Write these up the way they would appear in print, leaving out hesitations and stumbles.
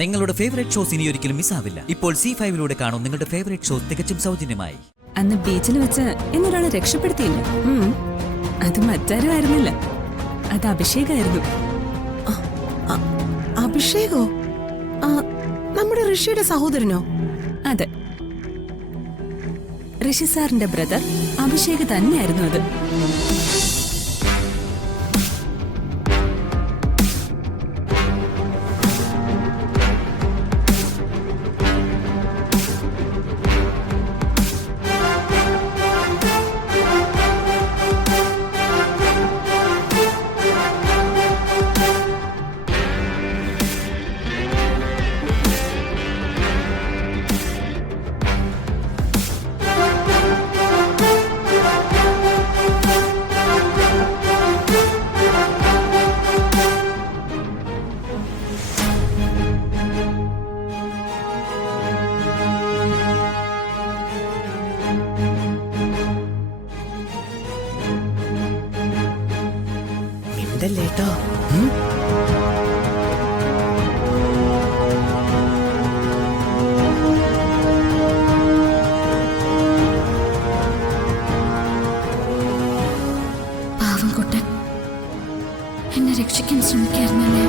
നിങ്ങളുടെ favourite shows ഇനി ഒരിക്കലും മിസ്സാവില്ല. ഇപ്പോൾ C5 കാണും നിങ്ങളുടെ ഫേവറേറ്റ് ഷോസ് തികച്ചും സൗജന്യമായി. അന്ന് ബീച്ചിൽ വെച്ച് എന്നൊരാളെ രക്ഷപ്പെടുത്തിയില്ല. അത് മറ്റാരും ആയിരുന്നില്ല, അത് അഭിഷേകായിരുന്നു. അഭിഷേകോ? നമ്മുടെ ഋഷിയുടെ സഹോദരനോ? അതെ, ഋഷി സാറിന്റെ ബ്രദർ അഭിഷേക് തന്നെയായിരുന്നു അത്. മിണ്ടല്ലേട്ടോ. പാവം കുട്ടൻ എന്നെ രക്ഷിക്കാൻ ശ്രമിക്കായിരുന്നല്ലേ.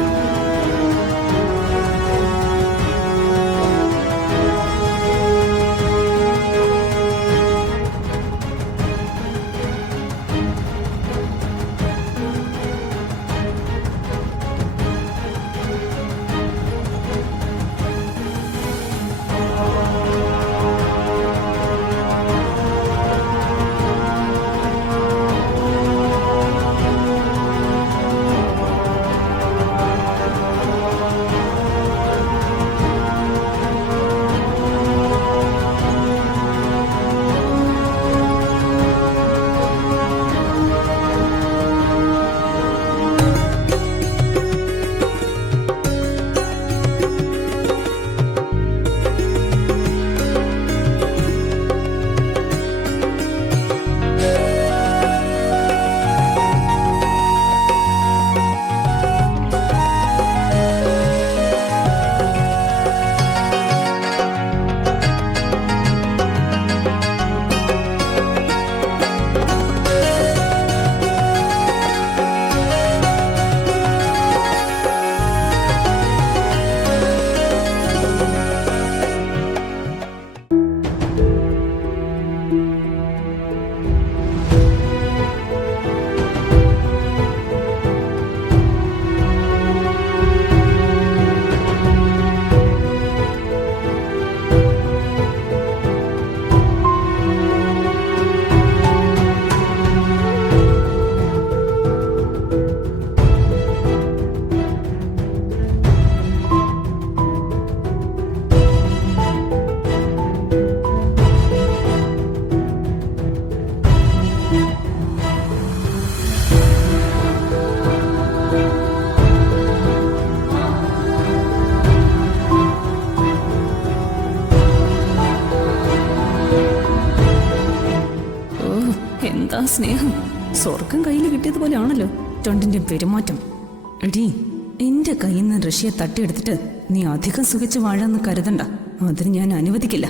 എന്താ സ്നേഹം! സ്വർഗം കയ്യിൽ കിട്ടിയതുപോലെയാണല്ലോ ടൊണ്ടിന്റെ പെരുമാറ്റം. എടീ, എന്റെ കയ്യിൽ നിന്ന് ഋഷിയെ തട്ടിയെടുത്തിട്ട് നീ അധികം സുഖിച്ച് വാഴാന്ന് കരുതണ്ട. അതിന് ഞാൻ അനുവദിക്കില്ല.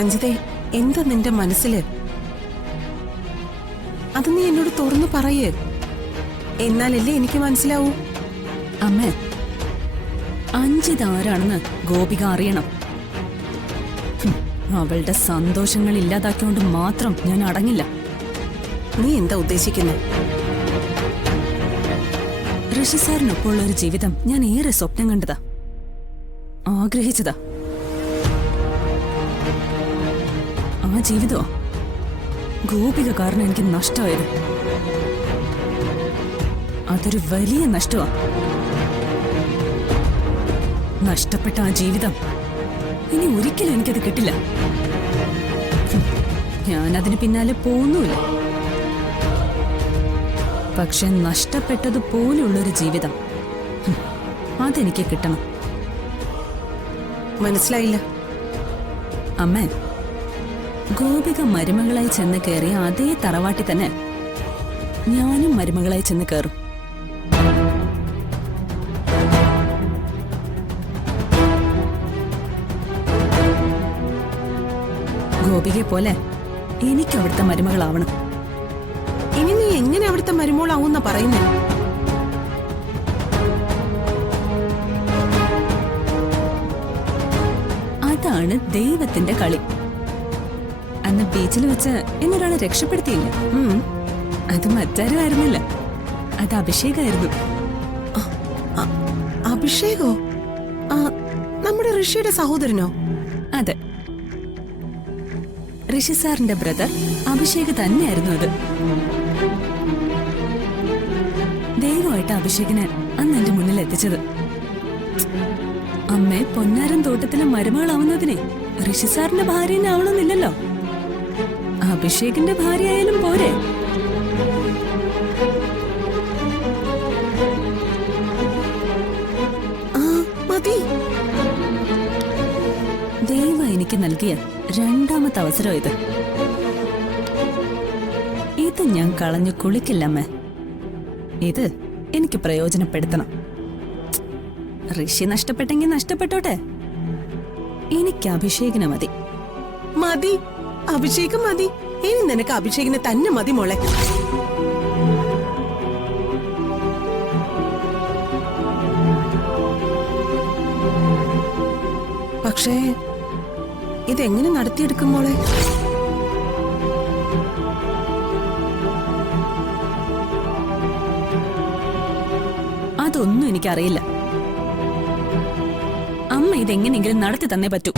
അഞ്ജിതേ, എന്താ നിന്റെ മനസ്സില്? അത് നീ എന്നോട് തുറന്നു പറയേ, എന്നാലല്ലേ എനിക്ക് മനസ്സിലാവൂ. അമ്മേ, അഞ്ജിത് ആരാണെന്ന് ഗോപിക അറിയണം. അവളുടെ സന്തോഷങ്ങൾ ഇല്ലാതാക്കിയോണ്ട് മാത്രം ഞാൻ അടങ്ങില്ല. നീ എന്താ ഉദ്ദേശിക്കുന്നത്? ഋഷി സാറിനൊപ്പമുള്ള ഒരു ജീവിതം ഞാൻ ഏറെ സ്വപ്നം കണ്ടതാ, ആഗ്രഹിച്ചതാ. ആ ജീവിതമോ ഗോപിക കാരണം എനിക്ക് നഷ്ടമായത്. അതൊരു വലിയ നഷ്ടമാ. നഷ്ടപ്പെട്ട ആ ജീവിതം ഇനി ഒരിക്കലും എനിക്കത് കിട്ടില്ല. ഞാനതിന് പിന്നാലെ പോകുന്നുമില്ല. പക്ഷെ നഷ്ടപ്പെട്ടതുപോലുള്ളൊരു ജീവിതം അതെനിക്ക് കിട്ടണം. മനസ്സിലായില്ല. അമ്മേ, ഗോപിക മരുമകളായി ചെന്ന് കയറിയ അതേ തറവാട്ടിൽ തന്നെ ഞാനും മരുമകളായി ചെന്ന് കയറും. ഗോപികയെ പോലെ എനിക്ക് അവിടുത്തെ മരുമകളാവണം. ഇനി നീ എങ്ങനെ അവിടുത്തെ മരുമോളാവൂന്നാ പറയുന്നേ? അതാണ് ദൈവത്തിന്റെ കളി. അന്ന് ബീച്ചിൽ വെച്ച് എന്നൊരാളെ രക്ഷപ്പെടുത്തിയില്ല. അത് മറ്റാരും ആയിരുന്നില്ല, അത് അഭിഷേകായിരുന്നു. അഭിഷേകോ? നമ്മുടെ ഋഷിയുടെ സഹോദരനോ? അതെ, ഋഷി സാറിന്റെ ബ്രദർ അഭിഷേക് തന്നെയായിരുന്നു അത്. ദൈവമായിട്ട് അഭിഷേകിനെ അന്ന് എന്റെ മുന്നിൽ എത്തിച്ചത്. അമ്മേ, പൊന്നാരൻ തോട്ടത്തിലെ മരുമകളാവുന്നതിനെ ഋഷി സാറിന്റെ ഭാര്യനെ ആവണമെന്നില്ലല്ലോ. അഭിഷേകിന്റെ ഭാര്യയായാലും പോരെ. മതി. ദൈവം എനിക്ക് നൽകിയ രണ്ടാമത്തെ അവസരം ഇത്. ഇത് ഞാൻ കളഞ്ഞു കുളിക്കില്ലമ്മേ. ഇത് എനിക്ക് പ്രയോജനപ്പെടുത്തണം. ഋഷി നഷ്ടപ്പെട്ടെങ്കിൽ നഷ്ടപ്പെട്ടോട്ടെ, എനിക്ക് അഭിഷേകിനെ മതി. മതി, അഭിഷേകം മതി. ഇനി നിനക്ക് അഭിഷേകിനെ തന്നെ മതി മോളെ. പക്ഷേ ഇതെങ്ങനെ നടത്തിയെടുക്കും മോളെ? അതൊന്നും എനിക്കറിയില്ല. അമ്മ ഇതെങ്ങനെയെങ്കിലും നടത്തി തന്നേ പറ്റൂ.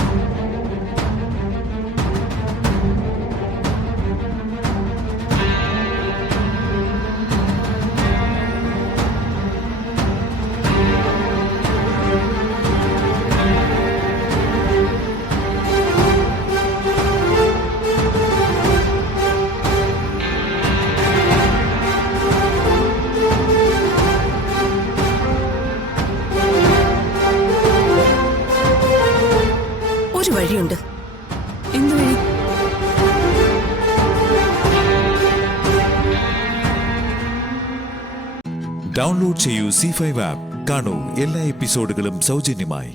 ഒരു വഴിയുണ്ട്. എന്ത് വഴി? ഡൗൺലോഡ് ചെയ്യൂ C5 ആപ്പ്. കാണൂ എല്ലാ എപ്പിസോഡുകളും സൗജന്യമായി.